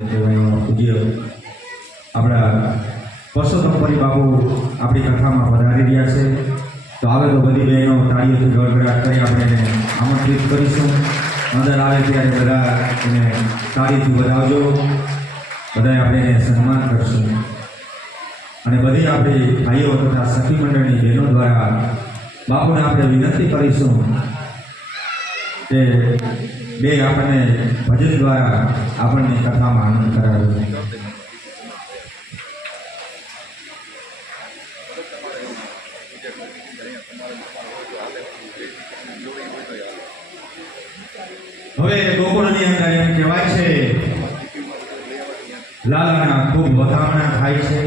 પૂજ્ય આપણા પરસોત્તમપુરી બાપુ આપણી કથામાં વધારી રહ્યા છે. તો આવે તો બધી બહેનો તાળીઓથી ગડગડાટ કરી આપણે એને આમંત્રિત કરીશું. અંદર આવે ત્યારે બધા એને તાળીથી વધાવજો. બધાએ આપણે એને સન્માન કરશું. અને બધી આપણી ભાઈઓ તથા સખી મંડળની બહેનો દ્વારા બાપુને આપણે વિનંતી કરીશું કે બે આપણને ભજન દ્વારા આપણને કથામાં આનંદ કરાવ્યો. હવે ગોકુળની અંદર એમ કહેવાય છે લાલાના ખૂબ વધામણા થાય છે.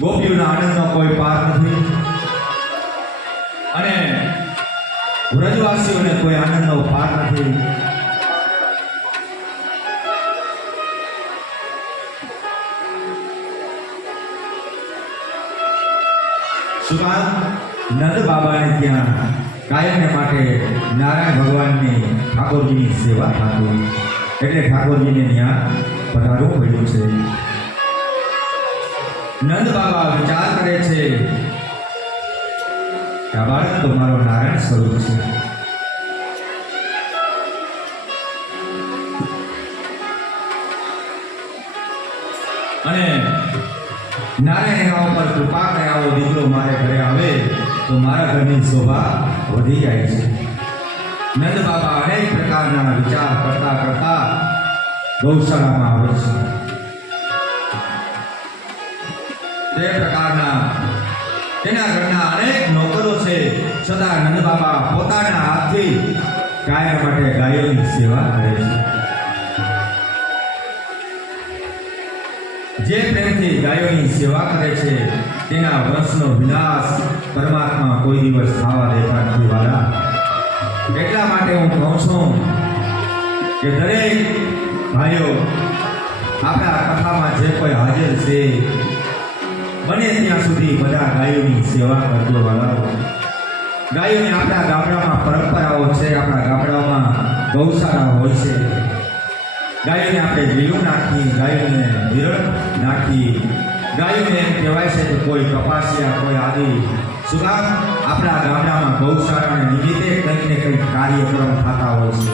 ગોપીઓના આનંદનો કોઈ પાર નથી અને વ્રજવાસીઓને કોઈ આનંદનો પાર નથી. સુકામ નંદ બાબાને ત્યાં કાયમને માટે નારાયણ ભગવાનની ઠાકોરજીની સેવા થતી એટલે ઠાકોરજીને ત્યાં પધારવું પડ્યું છે. નંદ બાબા વિચાર કરે છે કે આ બાળક તો મારો નારાયણ સ્વરૂપ છે. અને નારાયણ એના ઉપર કૃપા કરે આવો દીકરો મારે ઘરે આવે તો મારા ઘરની શોભા વધી જાય છે. નંદ બાબા અનેક પ્રકારના વિચાર કરતા કરતા ગૌશાળામાં આવે છે. તે પ્રકારના તેના ઘરના અનેક નોકરો છે, છતાં નંદ બાબા પોતાના હાથથી ગાય માટે ગાયોની સેવા કરે છે. જે પ્રેમથી ગાયોની સેવા કરે છે તેના વંશનો વિનાશ પરમાત્મા કોઈ દિવસ થવા દેતા નથી વાલા. એટલા માટે હું કહું છું કે દરેક ભાઈઓ આપણા કથામાં જે કોઈ હાજર છે બને ત્યાં સુધી બધા ગાયોની સેવા કરજો વાલા. ગાયોની આપણા ગામડામાં પરંપરાઓ છે. આપણા ગામડાઓમાં ગૌશાળા હોય છે. ગાયોને આપણે લીલું નાખી, ગાયોને હિરણ નાખી, ગાયોને એમ કહેવાય છે કે કોઈ કપાસિયા, કોઈ આદિ. શું કામ? આપણા ગામડામાં ગૌશાળાને નિમિત્તે કંઈક ને કંઈક કાર્યક્રમ થતા હોય છે.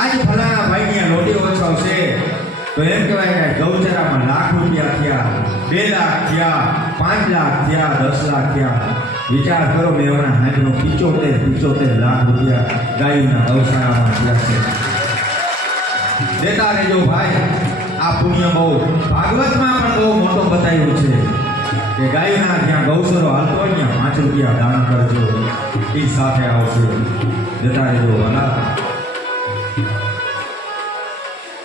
આજ ફલાણા ભાઈની લોટી ઓછો છે તો એમ કહેવાય કે ગૌચારામાં લાખ રૂપિયા થયા, 2 લાખ થયા, 5 લાખ થયા, 10 લાખ થયા. વિચાર કરો, મેવાના હાથનો 75 લાખ રૂપિયા ગાયોના ગૌશાળામાં થયા છે. દેતા રહેજો ભાઈ. આ પુણ્ય બહુ ભાગવતમાં પણ બહુ મોટો બતાવ્યું છે કે ગાયોના જ્યાં ગૌસરો હાલતો હોય ત્યાં 5 રૂપિયા દાન કરજો, એ સાથે આવશે. દેતા રહેજો વાલા.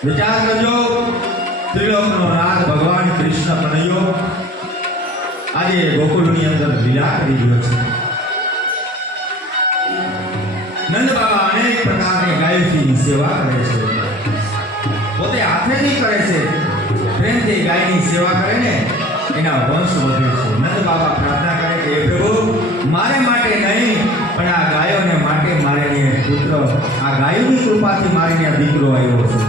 વિચાર કરજો, ત્રિલોકનો નાથ ભગવાન કૃષ્ણ કનૈયો આજે ગોકુળની અંદર લીલા કરી રહ્યો છે. નંદ બાબા અનેક પ્રકારની ગાયોની સેવા કરે છે. પોતે હાથેથી કરે છે. પ્રેમથી ગાયની સેવા કરે ને એના વંશ વધે છે. નંદ બાબા પ્રાર્થના કરે કે હે પ્રભુ, મારે માટે નહીં પણ આ ગાયોને માટે મારે પુત્ર, આ ગાયોની કૃપાથી મારે દીકરો આવ્યો છે.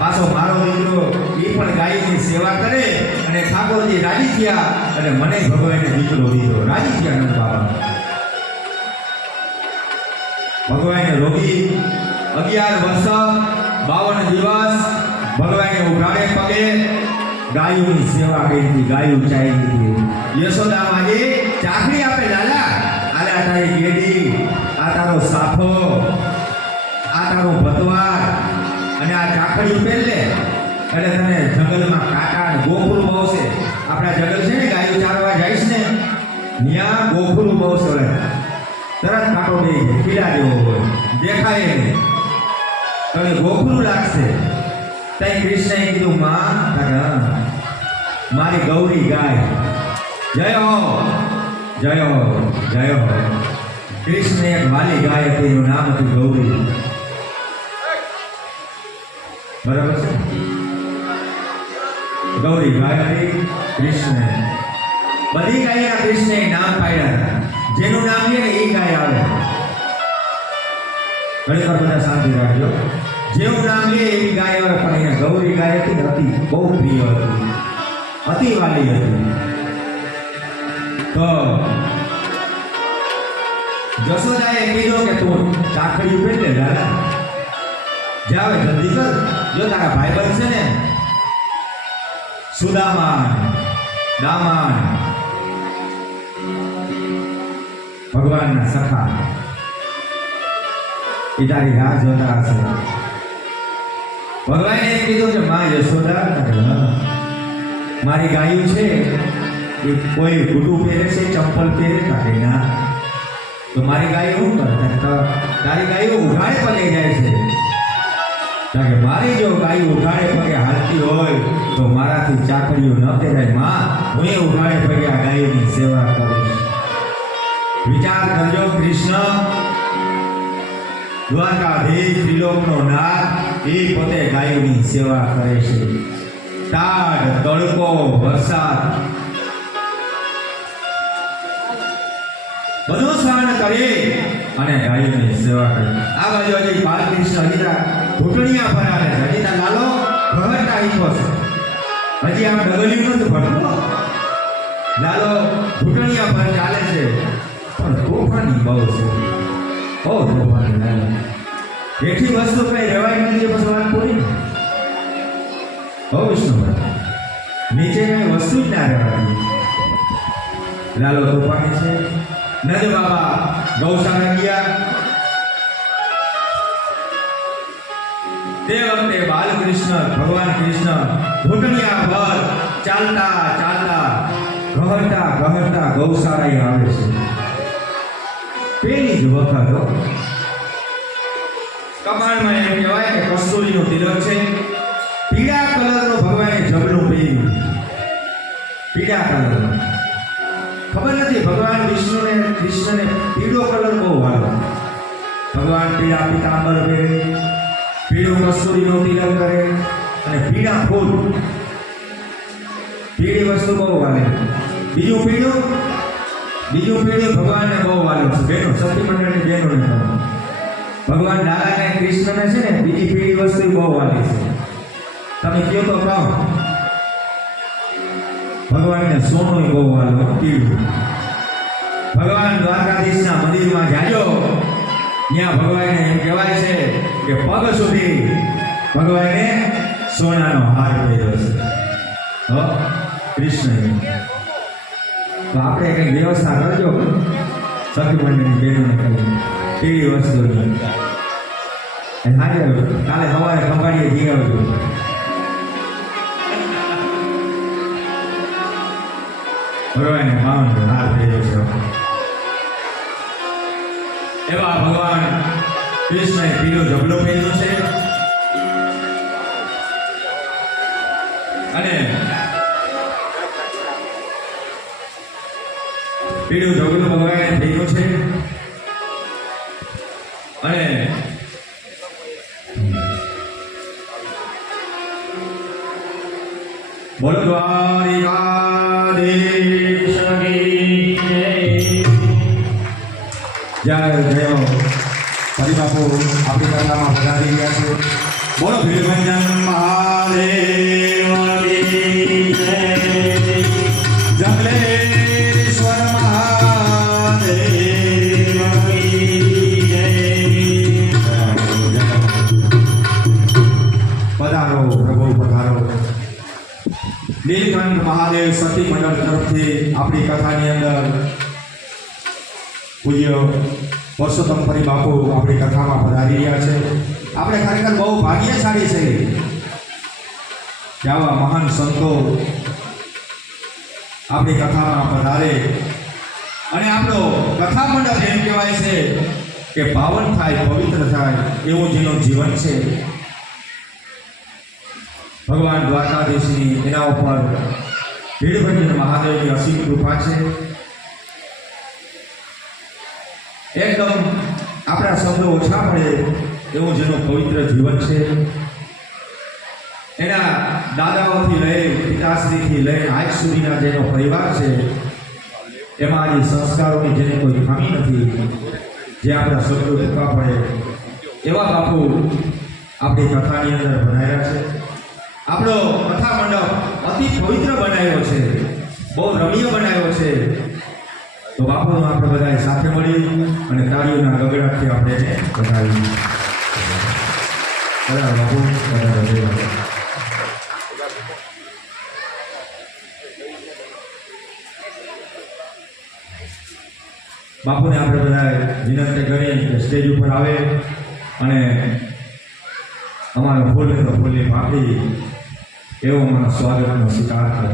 પાછો મારો દીકરો એ પણ ગાયની સેવા કરે અને ઠાકોરજી રાજી થયા અને મને ભગવાને દીકરો દીધો. રાજી થયા નંદ બાબા. ભગવાને રોગી 11 વર્ષ 52 દિવસ ભગવાને ઉઘાડે પગે ગાયોની સેવા કરી હતી. ગાયું ચાઈ દીધી. યશોદા માજી ચાકરી આપે, લાલા આલા તારી ગેડી, આ તારો સાફો, આ તારો ભતવાર અને આ ચાકડી પહેર લે એટલે તને જંગલમાં કાંટા ગોખરું બહુ છે. આપણા જંગલ છે ને, ગાયો ચારવા જઈશ ને ત્યાં ગોખરું બહુ છે. તરત કાંટો દે, કીડા જેવો હોય, દેખાય નહીં, તને ગોખરું લાગશે. તઈ કૃષ્ણએ કીધું, માં મારી ગૌરી ગાય, જય હો જય હો જય હો. કૃષ્ણ એક વાલી ગાય હતી, એનું નામ હતું ગૌરી. બરાબર છે? ગૌરી ગાય હતી. કૃષ્ણ બધી ગાયના કૃષ્ણે નામ પાડ્યા. જેનું નામ લે એ ગાય આવે. ઘણી વાર બધા શાંતિ રાખજો. જેવું નામ લે એવી ગાય આવે, પણ અહીંયા ગૌરી ગાય હતી ને, હતી બહુ પ્રિય હતી, અતિ વાલી હતી. તો જશોદાએ કીધું કે તું ચાકડીયું પહેરી લે દાદા, જાવે જલ્દી કર. જો તારા ભાઈબંધ છે ને સુદામાન, દામાન, ભગવાનના સખા, એ તારી રાહ જોતા હશે. ભગવાને એમ કીધું કે માં યશોદા, મારી ગાયું છે એ કોઈ ગુડું પહેરે છે, ચંપલ પહેરે કાઢે ના, તો મારી ગાય શું કરે? તારી ગાયો ઉઘાડે પગે જાય છે. કારણ કે મારી જો ગાય ઉઘાડે પગે હાલતી હોય તો મારાથી ચાકડીઓ ન પહેરાય. માં, હું એ ઉઘાડે પગે આ ગાયોની સેવા કરીશ. વિચાર કરજો, કૃષ્ણ દ્વારકાધીશ, ત્રિલોકનો નાથ, એ પોતે ગાયોની સેવા કરે છે. ટાઢ, તડકો, વરસાદ બધું સહન કરી અને ગાયોની સેવા કરી. આ બાજુ હજી બાલકૃષ્ણ હજીતા ઘૂંટણિયા ભરાવે છે, હજીતા લાલો ઘરતા ઈચ્છો છે, હજી આમ ડગલિયું નથી ભરતો, લાલો ઘૂંટણિયા ભર ચાલે છે, પણ તોફાની બહુ છે, બહુ તોફાની લાલો. એઠી વસ્તુ કઈ રહેવાય નથી, બસ વાત પૂરી. બહુ વિષ્ણુ નીચે કઈ વસ્તુ જ ના રહેવાય. લાલો તોફાની છે. નંદ બાબા ગૌશાળા ગયા. તે વખતે બાલકૃષ્ણ, ભગવાન કૃષ્ણ ઘૂંટણિયા ભર ચાલતા ચાલતા ઘહરતા ઘહરતા ગૌશાળાએ આવે છે. પેલી જ વખત કપાળમાં એમ કહેવાય કે કસ્તુરીનું તિલક છે. પીળા કલરનું ભગવાને જબલું પહેર્યું, પીળા કલરનું. ખબર નથી ભગવાન વિષ્ણુને કૃષ્ણને પીળો કલર બહુ વાલો. ભગવાન પીળા પીતાંબર પહેરે, પીળું કસ્તુરીનો તિલક કરે અને પીળા ફૂલ, પીળી વસ્તુ બહુ વાલે. બીજું પીળું ભગવાનને બહુ વાલો છે. બહેનો, સતી મંડળની બહેનોને ભગવાન દાદાને કૃષ્ણને છે ને બીજી પીળી વસ્તુ બહુ વાલી છે. તમે કહો તો કહો. ભગવાનને સોનું બહુ વાલો, પીળું. ભગવાન દ્વારકાધીશના મંદિરમાં જાજો, ત્યાં ભગવાનને એમ કહેવાય છે કે પગ સુધી ભગવાને સોનાનો હાર પહેર્યો છે. કૃષ્ણ, તો આપણે કંઈક વ્યવસ્થા કરજો સખી મંડળની બહેનોને કહી પીળી વસ્તુની. હાજર કાલે સવારે ખંભાળીએ જીગાવજો. ભગવાને માનો હાર પહેર્યો છે. એવા ભગવાન કૃષ્ણએ પીળો ઝબલો પહેર્યો છે અને પીળું ઝબલું ભગવાને પહેર્યું છે અને બોલો દ્વારિકાધીશ કી જય. જય હરિબાપુ આપણી કથામાં પધારી ગયા છે. બોલો ભીલભંજન મહાદેવની જય. જંગલેશ્વર મહાદેવની જય. પધારો પ્રભુ પધારો. નીલકંઠ મહાદેવ સતી મંડળ તરફથી આપણી કથાની અંદર પૂજ્ય પરસોત્તમ પરી બાપુ આપણી કથામાં પધારી રહ્યા છે. આપણે ખરેખર બહુ ભાગ્યશાળી છે કે આવા મહાન સંતો આપણી કથામાં પધારે અને આપણો કથા મંડપ એમ કહેવાય છે કે પાવન થાય, પવિત્ર થાય એવું જેનું જીવન છે. ભગવાન દ્વારકાધીશની એના ઉપર ભીડભંજન મહાદેવની અસીમ કૃપા છે. એકદમ આપણા શબ્દો ઓછા પડે એવું જેનું પવિત્ર જીવન છે. એના દાદાઓથી લઈ પિતાશ્રીથી લઈ આજ સુધીના જેનો પરિવાર છે એમાં આજે સંસ્કારોની જેને કોઈ ખામી નથી. જે આપણા શબ્દો ટૂંકા પડે એવા બાપુ આપણી કથાની અંદર બનાવ્યા છે. આપણો કથા મંડપ અતિ પવિત્ર બનાવ્યો છે, બહુ રમણીય બનાવ્યો છે. તો બાપુનું આપણે બધાએ સાથે મળી અને તાળીઓના ગગડાટથી આપણે એને વધાવી. બરાબર બાપુ, બરાબર. બાપુને આપણે બધાએ વિનંતી કરી કે સ્ટેજ ઉપર આવે અને અમારો ફૂલનો ફૂલની પાપડી એવો અમારા સ્વાગતનો સ્વીકાર કરે.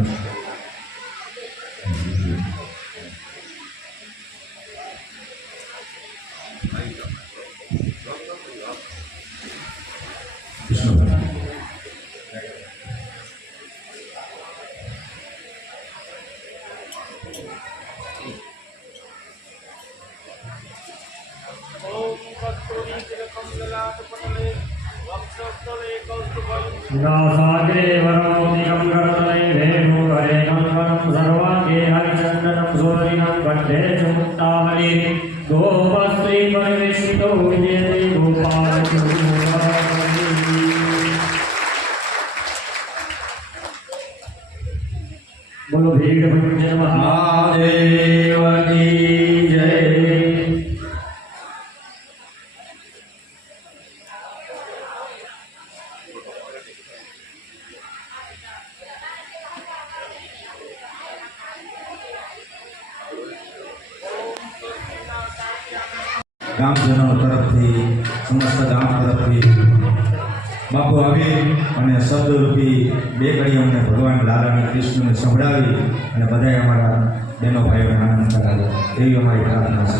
नासाग्रे वरमोदिकं करतले भेदो हरेणं वरं सर्वाङ्गे हरिचन्दनं सूरिणं कण्ठे च मुक्तावली गोपस्त्री परिवेशितो विजयते गोपालचूडामणि। बोलो भीड़ भंजन महादेव की जय। ગામજનો તરફથી સમસ્ત ગામ તરફથી બાપુ આવી અને શબ્દરૂપી બે ઘડી અમને ભગવાન લાલ અને કૃષ્ણને સંભળાવી અને બધાએ અમારા બહેનો ભાઈઓને આનંદ કરાવ્યો એવી અમારી પ્રાર્થના છે.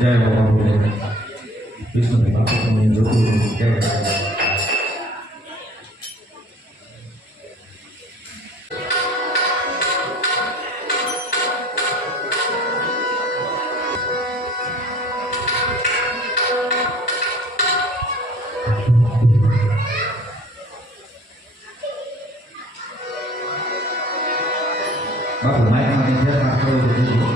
જય બાબા વિષ્ણુભાઈ બાપુ તમે જોતું જય. બાપુ માયમાં ફેરફાર કરવો તો જોઈએ.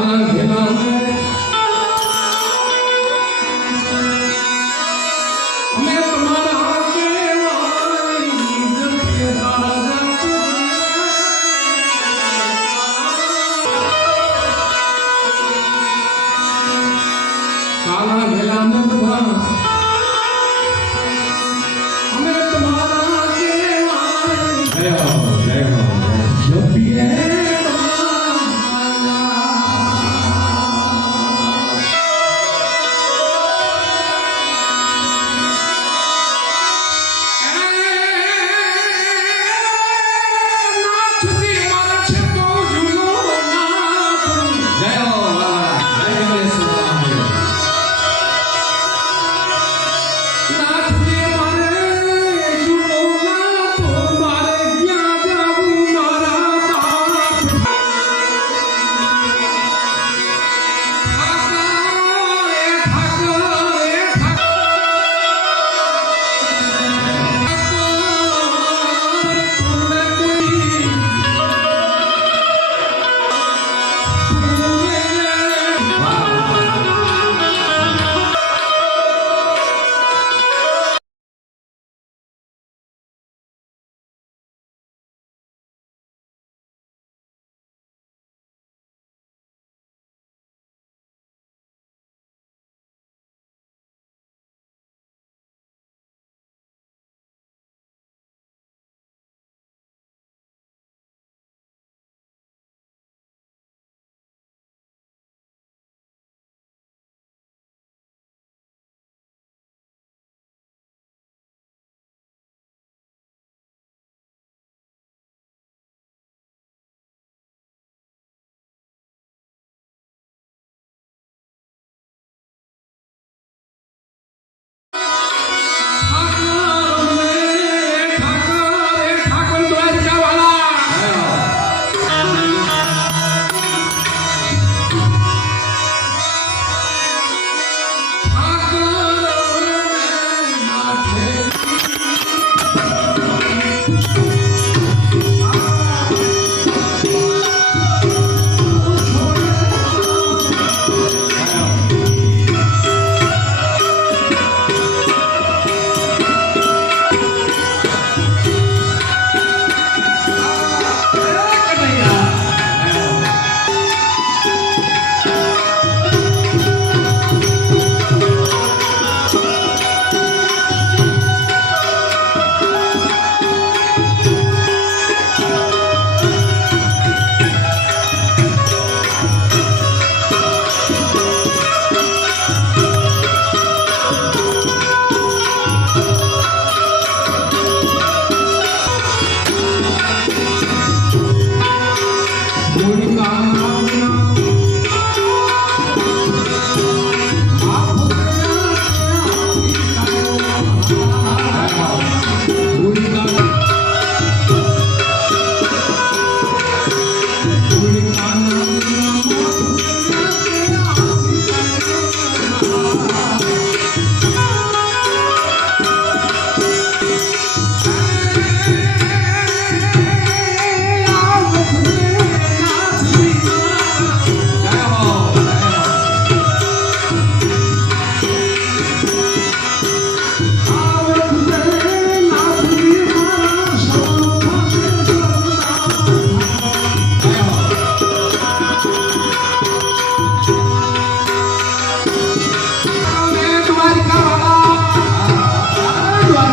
કાલા ઘેલા અમે તમારા કેવાય જપીએ દાદા કાલા ઘેલા ને બધા અમે તમારા કેવાય જય હો જય હો જપીએ જય હો વાલા જય કમલેશ્વર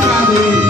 મહાદેવ.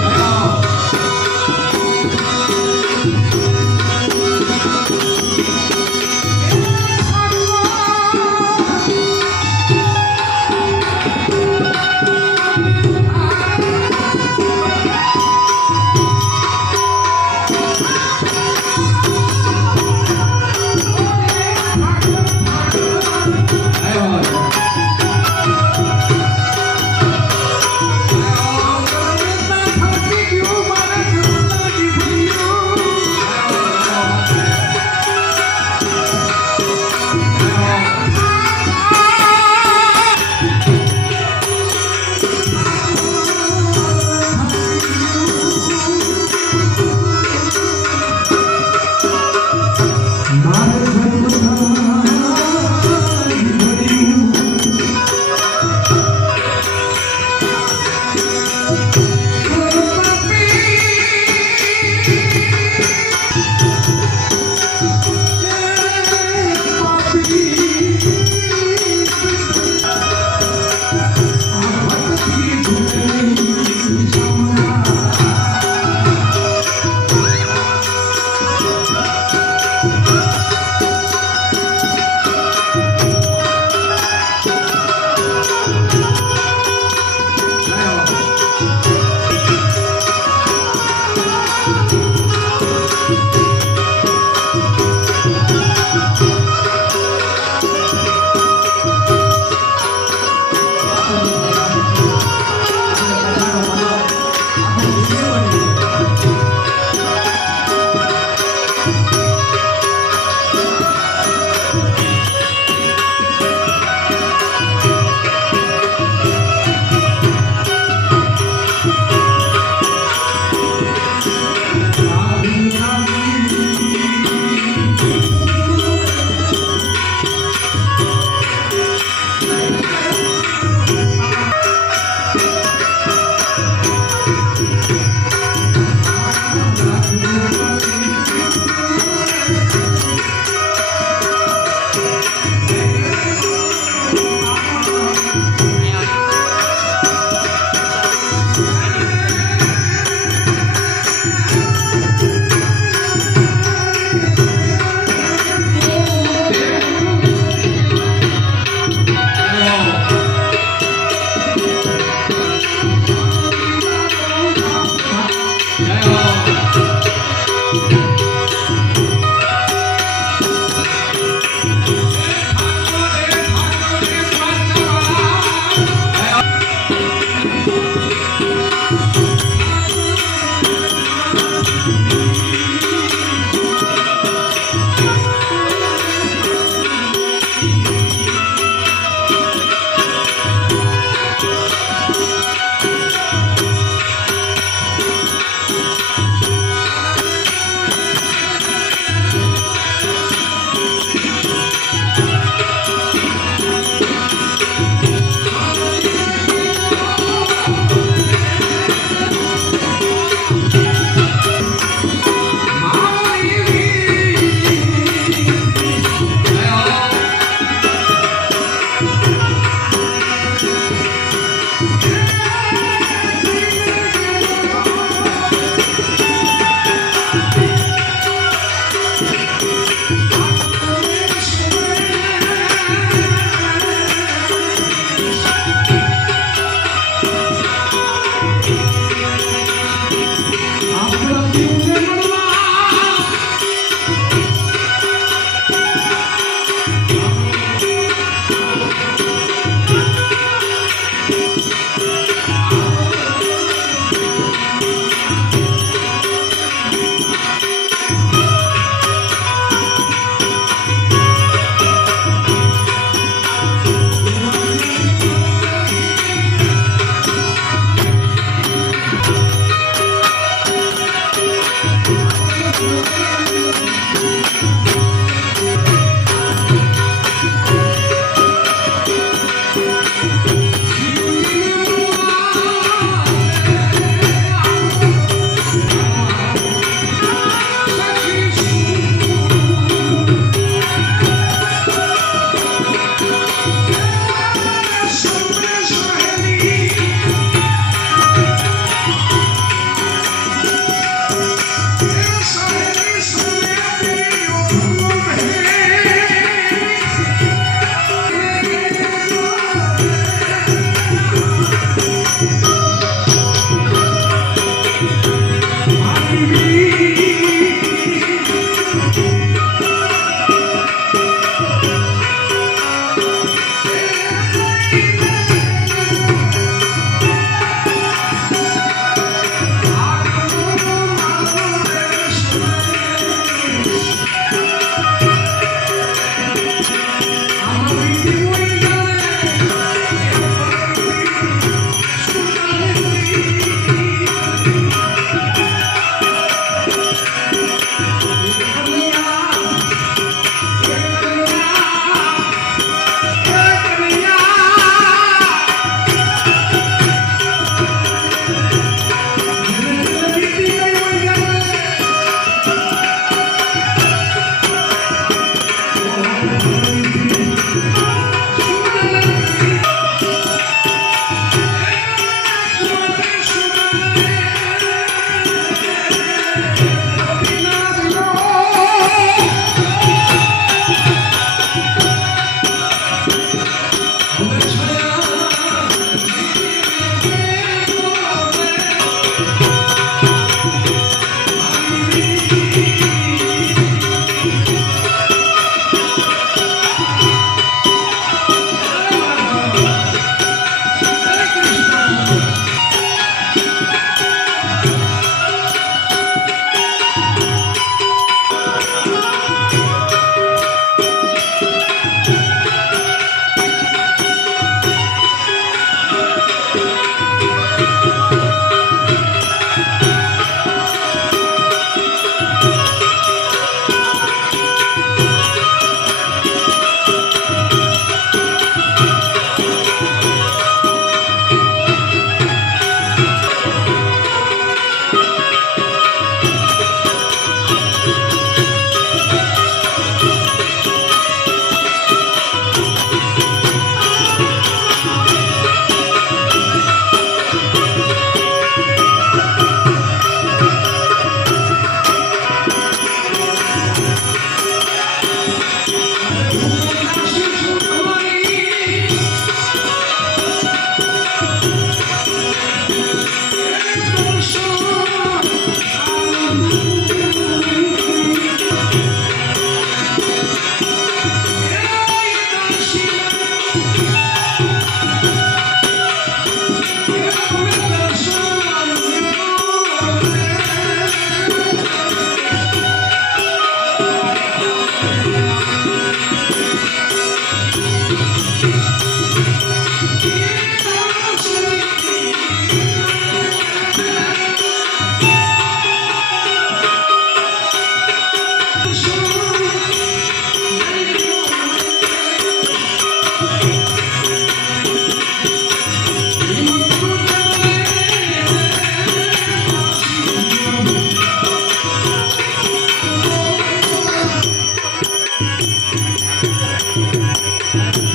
Thank you.